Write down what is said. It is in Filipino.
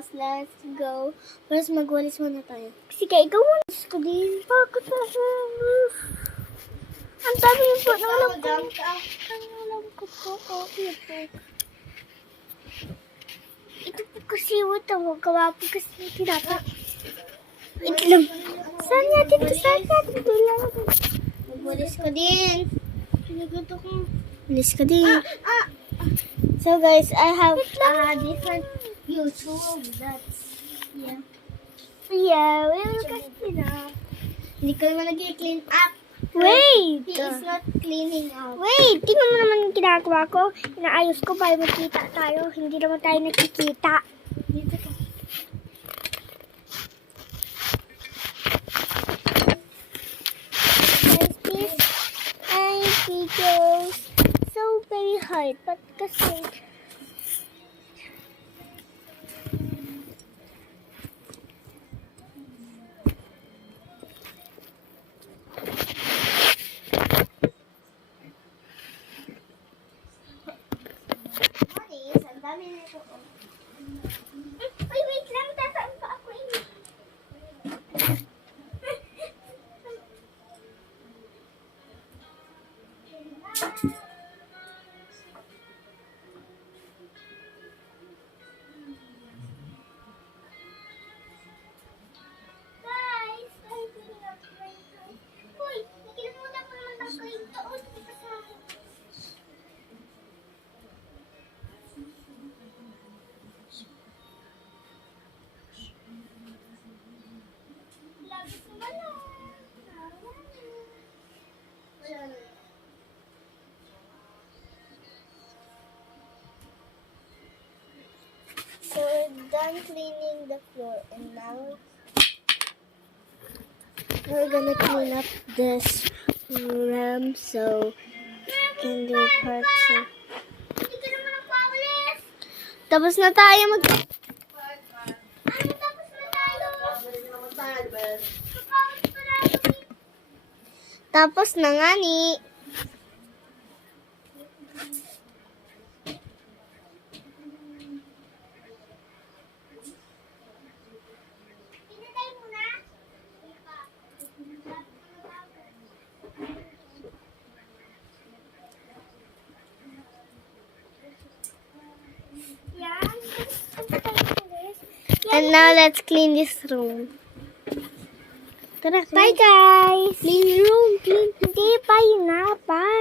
house. Let's go. First, magwalis muna tayo. Sige, ikaw muna. Ko din. Bakit ako? Ang dami yung po. Nangalam ko po. Okay po. Ito po kasi ito. Gawa po kasi tinapa. Ito lang. Saan natin ito? Saan natin ito? Magwalis ko din. Pinaguto ko. Walis ka din. So guys, I have different YouTube. That's, yeah, we'll clean up. Hindi ko naman nag-clean up. Wait! He is not cleaning up. Wait! Tingnan mo naman yung ginagawa ko. Inaayos ko para makita tayo. Hindi naman tayo nakikita. Dito ka. Guys, this videos so very hard, but kasi ay, wait lang, tataan pa ako ini. Guys, ay, uy, nakilimutan ko naman ang kain taon. So we're done cleaning the floor and now we're gonna clean up this room so we can do part 2. Tapos na tayo Tapos na nga ni. And now let's clean this room. Tara, bye guys! Clean room, clean. Hindi, bye na, bye.